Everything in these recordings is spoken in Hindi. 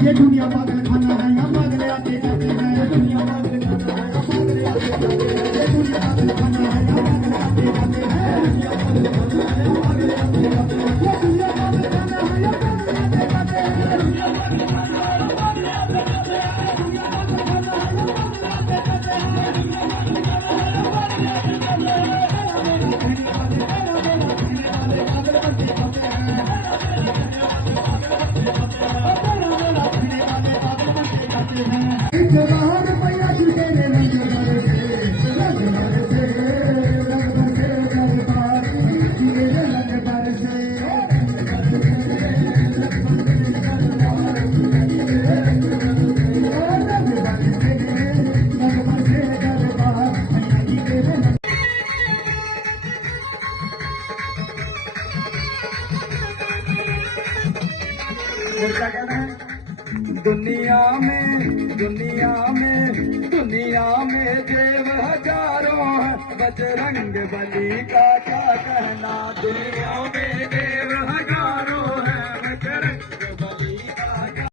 ये दुनिया पागल खाना है, यहाँ पागल आते जाते हैं। ये दुनिया पागल खाना है, यहाँ पागल आते जाते हैं। ये दुनिया पागल खाना है, यहाँ पागल आते जाते हैं। ये दुनिया पागल खाना है, यहाँ पागल आते जाते हैं। ये दुनिया पागल खाना है, यहाँ पागल आते जाते हैं। ये दुनिया पागल खाना है, यहाँ पागल आते जाते हैं। ये दुनिया पागल खाना है, यहाँ पागल आते जाते हैं। ये दुनिया पागल खाना है, यहाँ पागल आते जाते हैं। और क्या कहना है? दुनिया में देव हजारों हैं, बजरंग बली का क्या कहना। दुनिया में देव हजारों हैं, बजरंग बली का क्या।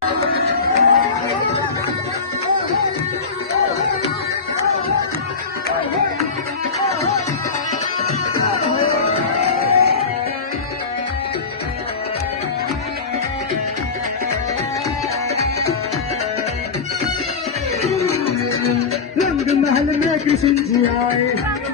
रंग महल में कृष्ण जी आए।